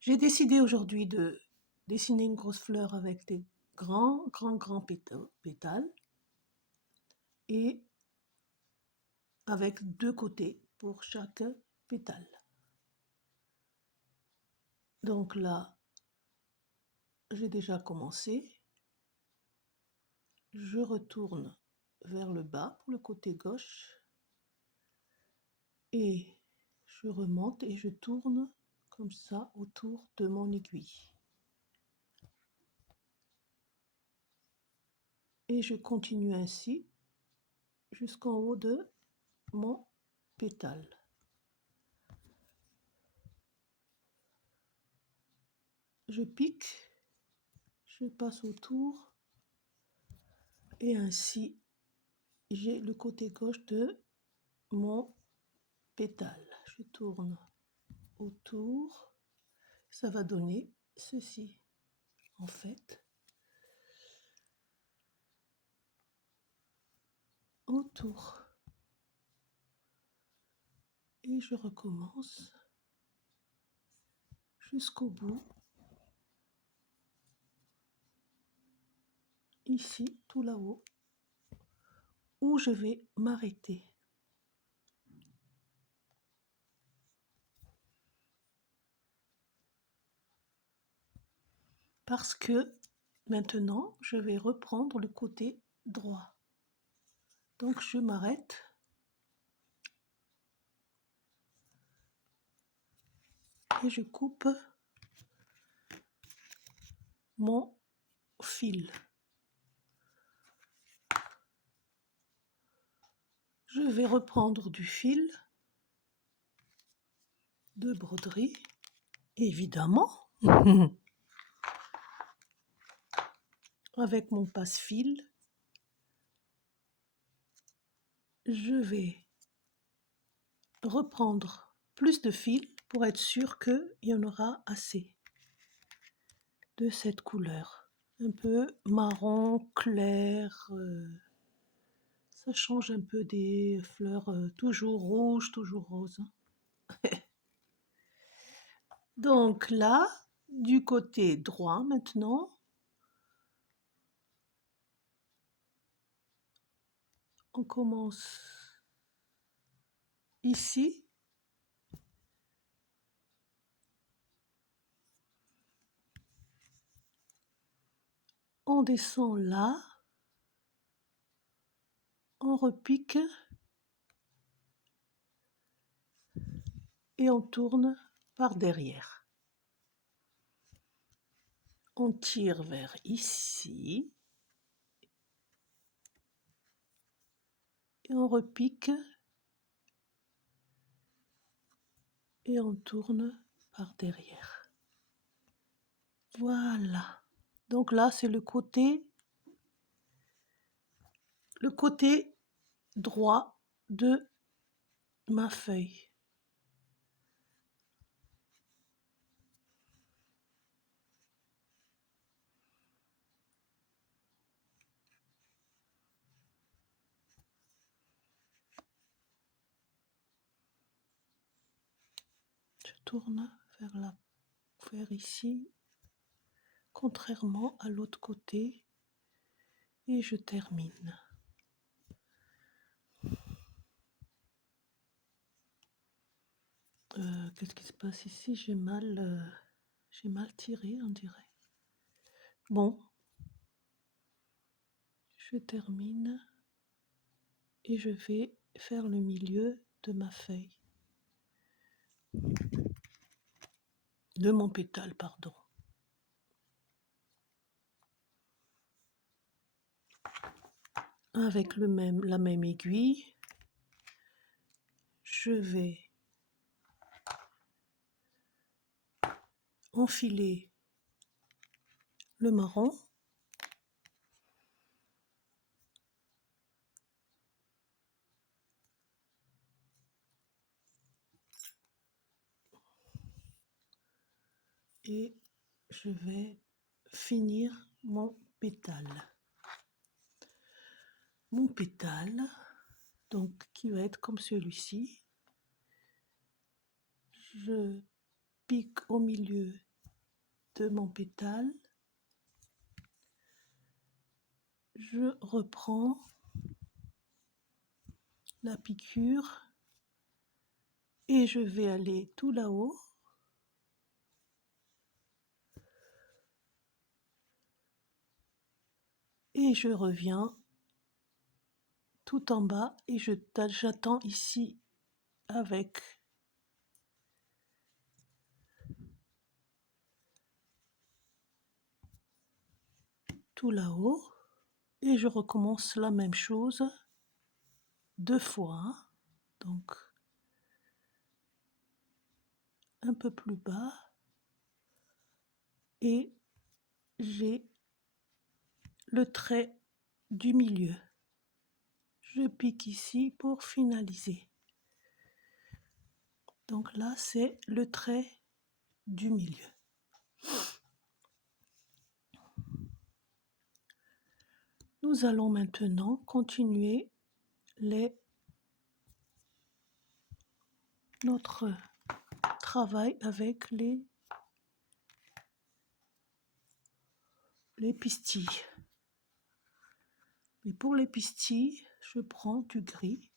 J'ai décidé aujourd'hui de dessiner une grosse fleur avec des grands pétales et avec 2 côtés pour chaque pétale. Donc là, j'ai déjà commencé. Je retourne vers le bas pour le côté gauche et je remonte et je tourne comme ça autour de mon aiguille. Et je continue ainsi jusqu'en haut de mon pétale. Je pique, je passe autour et ainsi j'ai le côté gauche de mon pétale. Je tourne autour, ça va donner ceci en fait. Autour. Et je recommence jusqu'au bout. Ici, tout là-haut, où je vais m'arrêter. Parce que maintenant, je vais reprendre le côté droit. Donc, je m'arrête. Et je coupe mon fil. Je vais reprendre du fil de broderie, évidemment, avec mon passe-fil. Je vais reprendre plus de fil pour être sûr qu'il y en aura assez de cette couleur. Un peu marron clair, ça change un peu des fleurs toujours rouges, toujours roses. Donc là, du côté droit maintenant, on commence ici. On descend là, on repique et on tourne par derrière. On tire vers ici et on repique et on tourne par derrière. Voilà. Donc là, c'est le côté droit de ma feuille. Je tourne vers ici, contrairement à l'autre côté, et je termine. Qu'est-ce qui se passe ici? J'ai mal tiré, on dirait. Bon, je termine et je vais faire le milieu de ma feuille. De mon pétale, pardon. Avec la même aiguille, je vais enfiler le marron. Et je vais finir mon pétale. Mon pétale, donc qui va être comme celui-ci. Je pique au milieu de mon pétale, je reprends la piqûre et je vais aller tout là-haut et je reviens tout en bas et j'attends ici avec tout là-haut et je recommence la même chose 2 fois, hein. Donc un peu plus bas et j'ai le trait du milieu. Je pique ici pour finaliser. Donc là, c'est le trait du milieu. Nous allons maintenant continuer notre travail avec les pistilles. Et pour les pistilles, je prends du gris.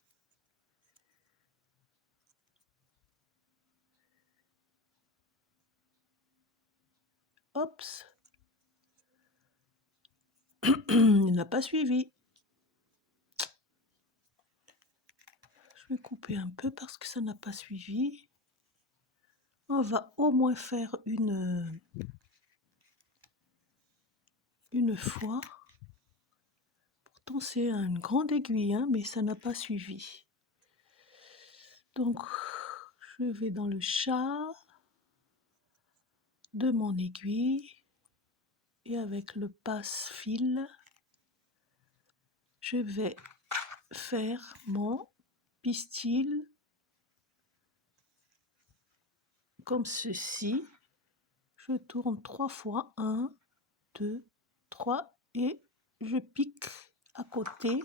Oups, il n'a pas suivi. Je vais couper un peu parce que ça n'a pas suivi. On va au moins faire une fois. Pourtant c'est une grande aiguille, hein, mais ça n'a pas suivi. Donc je vais dans le chat de mon aiguille et avec le passe-fil, je vais faire mon pistil comme ceci. Je tourne 3 fois, 1, 2, 3 et je pique à côté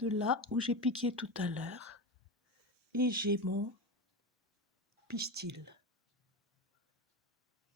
de là où j'ai piqué tout à l'heure et j'ai mon pistil.